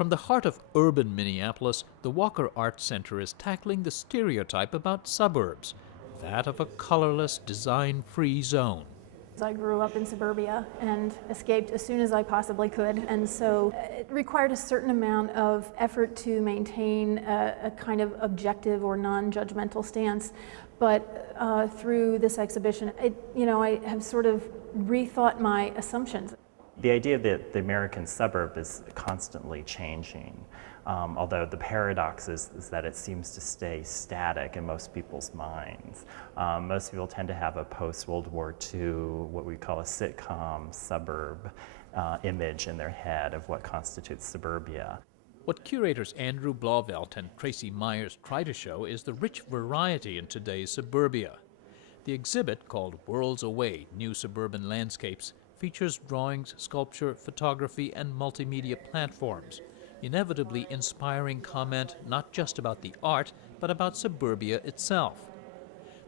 From the heart of urban Minneapolis, the Walker Art Center is tackling the stereotype about suburbs, that of a colorless, design-free zone. I grew up in suburbia and escaped as soon as I possibly could, and so it required a certain amount of effort to maintain a kind of objective or non-judgmental stance. But through this exhibition, I have sort of rethought my assumptions. The idea that the American suburb is constantly changing, although the paradox is that it seems to stay static in most people's minds. Most people tend to have a post-World War II, what we call a sitcom suburb image in their head of what constitutes suburbia. What curators Andrew Blauvelt and Tracy Myers try to show is the rich variety in today's suburbia. The exhibit, called Worlds Away, New Suburban Landscapes, features drawings, sculpture, photography, and multimedia platforms, inevitably inspiring comment not just about the art, but about suburbia itself.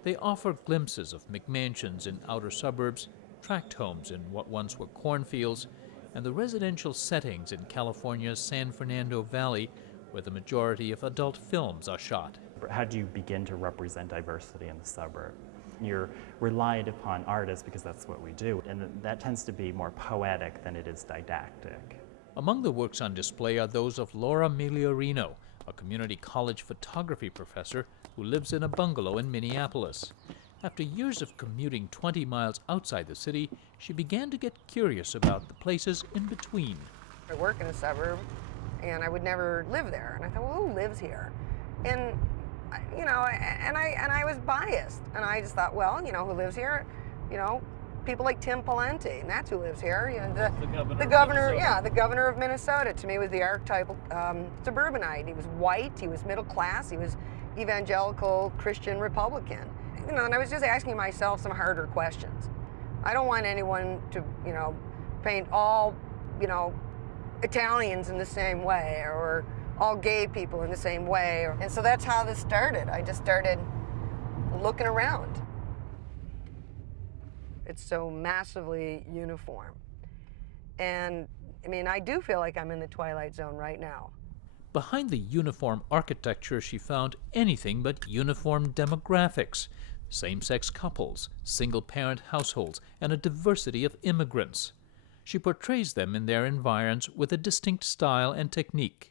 They offer glimpses of McMansions in outer suburbs, tract homes in what once were cornfields, and the residential settings in California's San Fernando Valley, where the majority of adult films are shot. How do you begin to represent diversity in the suburb? You're reliant upon artists because that's what we do, and that tends to be more poetic than it is didactic. Among the works on display are those of Laura Migliorino, a community college photography professor who lives in a bungalow in Minneapolis. After years of commuting 20 miles outside the city, she began to get curious about the places in between. I work in a suburb, and I would never live there. And I thought, well, who lives here? And I was biased, and I just thought, well, who lives here? People like Tim Pawlenty, and that's who lives here. The governor of Minnesota. To me, was the archetypal suburbanite. He was white, he was middle class, he was evangelical Christian Republican. And I was just asking myself some harder questions. I don't want anyone to, paint all, Italians in the same way, or all gay people in the same way. And so that's how this started. I just started looking around. It's so massively uniform. And I do feel like I'm in the twilight zone right now. Behind the uniform architecture, she found anything but uniform demographics. Same-sex couples, single-parent households, and a diversity of immigrants. She portrays them in their environs with a distinct style and technique.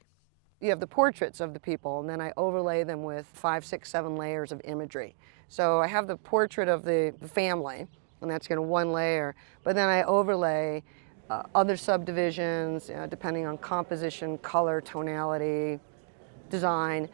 You have the portraits of the people, and then I overlay them with 5, 6, 7 layers of imagery. So I have the portrait of the family, and that's one layer, but then I overlay other subdivisions, depending on composition, color, tonality, design,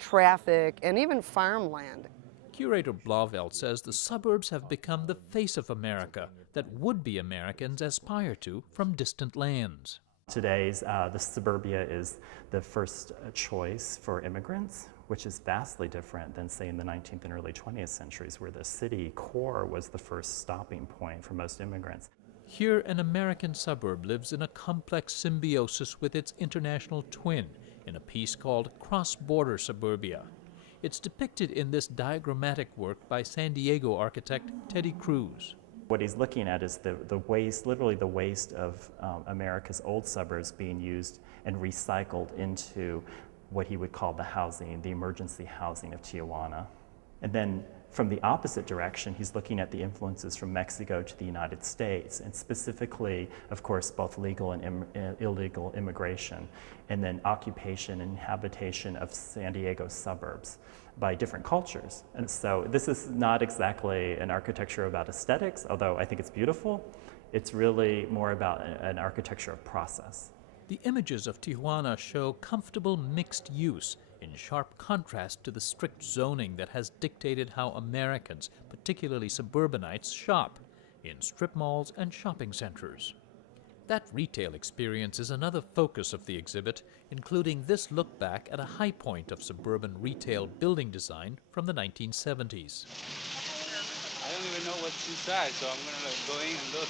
traffic, and even farmland. Curator Blauvelt says the suburbs have become the face of America that would-be Americans aspire to from distant lands. Today's the suburbia is the first choice for immigrants, which is vastly different than, say, in the 19th and early 20th centuries, where the city core was the first stopping point for most immigrants. Here, an American suburb lives in a complex symbiosis with its international twin in a piece called Cross-Border Suburbia. It's depicted in this diagrammatic work by San Diego architect Teddy Cruz. What he's looking at is the waste, literally the waste of America's old suburbs being used and recycled into what he would call the housing, the emergency housing of Tijuana. And then from the opposite direction, he's looking at the influences from Mexico to the United States, and specifically, of course, both legal and illegal immigration, and then occupation and habitation of San Diego suburbs by different cultures. And so this is not exactly an architecture about aesthetics, although I think it's beautiful. It's really more about an architecture of process. The images of Tijuana show comfortable mixed use in sharp contrast to the strict zoning that has dictated how Americans, particularly suburbanites, shop in strip malls and shopping centers. That retail experience is another focus of the exhibit, including this look back at a high point of suburban retail building design from the 1970s. I don't even know what's inside, so I'm going to go in and look.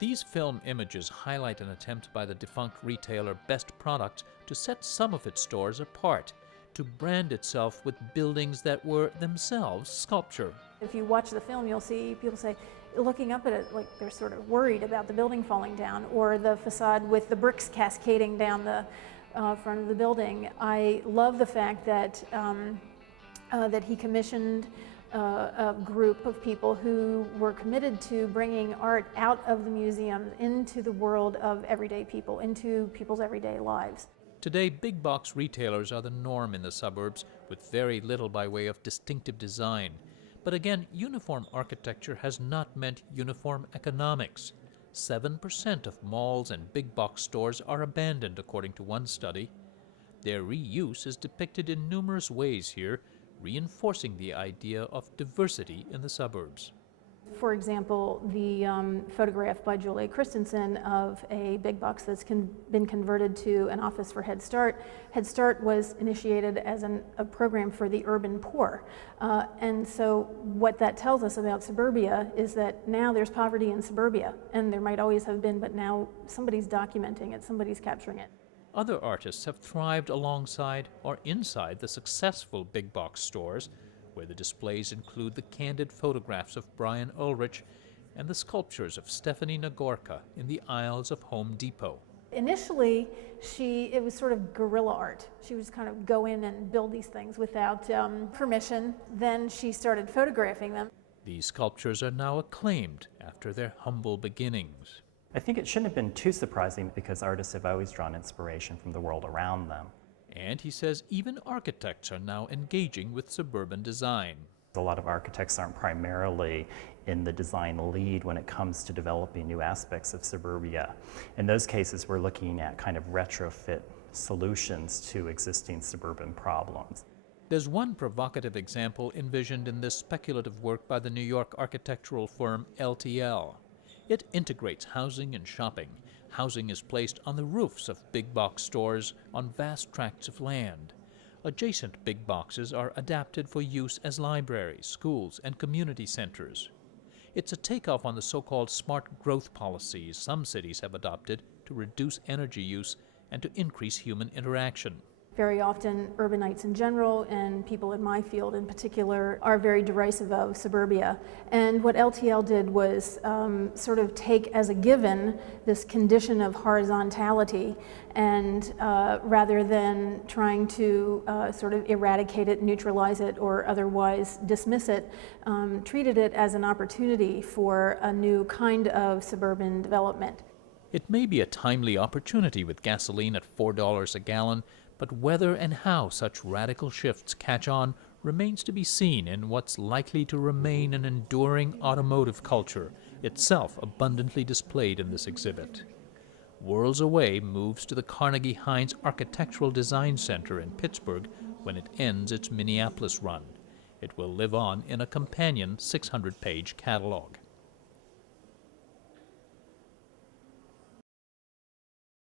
These film images highlight an attempt by the defunct retailer Best Products to set some of its stores apart, to brand itself with buildings that were themselves sculpture. If you watch the film, you'll see people say, looking up at it like they're sort of worried about the building falling down, or the facade with the bricks cascading down the front of the building. I love the fact that that he commissioned a group of people who were committed to bringing art out of the museum into the world of everyday people, into people's everyday lives. Today, big box retailers are the norm in the suburbs, with very little by way of distinctive design. But again, uniform architecture has not meant uniform economics. 7% of malls and big box stores are abandoned, according to one study. Their reuse is depicted in numerous ways here, reinforcing the idea of diversity in the suburbs. For example, the photograph by Julia Christensen of a big box that's been converted to an office for Head Start. Head Start was initiated as a program for the urban poor. And so what that tells us about suburbia is that now there's poverty in suburbia, and there might always have been, but now somebody's documenting it, somebody's capturing it. Other artists have thrived alongside or inside the successful big box stores, where the displays include the candid photographs of Brian Ulrich and the sculptures of Stephanie Nagorka in the aisles of Home Depot. Initially, it was sort of guerrilla art. She would just kind of go in and build these things without permission. Then she started photographing them. These sculptures are now acclaimed after their humble beginnings. I think it shouldn't have been too surprising because artists have always drawn inspiration from the world around them. And he says even architects are now engaging with suburban design. A lot of architects aren't primarily in the design lead when it comes to developing new aspects of suburbia. In those cases, we're looking at kind of retrofit solutions to existing suburban problems. There's one provocative example envisioned in this speculative work by the New York architectural firm LTL. It integrates housing and shopping. Housing is placed on the roofs of big box stores on vast tracts of land. Adjacent big boxes are adapted for use as libraries, schools, and community centers. It's a takeoff on the so-called smart growth policies some cities have adopted to reduce energy use and to increase human interaction. Very often, urbanites in general, and people in my field in particular, are very derisive of suburbia. And what LTL did was sort of take as a given this condition of horizontality, and rather than trying to sort of eradicate it, neutralize it, or otherwise dismiss it, treated it as an opportunity for a new kind of suburban development. It may be a timely opportunity with gasoline at $4 a gallon, but whether and how such radical shifts catch on remains to be seen in what's likely to remain an enduring automotive culture, itself abundantly displayed in this exhibit. Worlds Away moves to the Carnegie Heinz Architectural Design Center in Pittsburgh when it ends its Minneapolis run. It will live on in a companion 600-page catalog.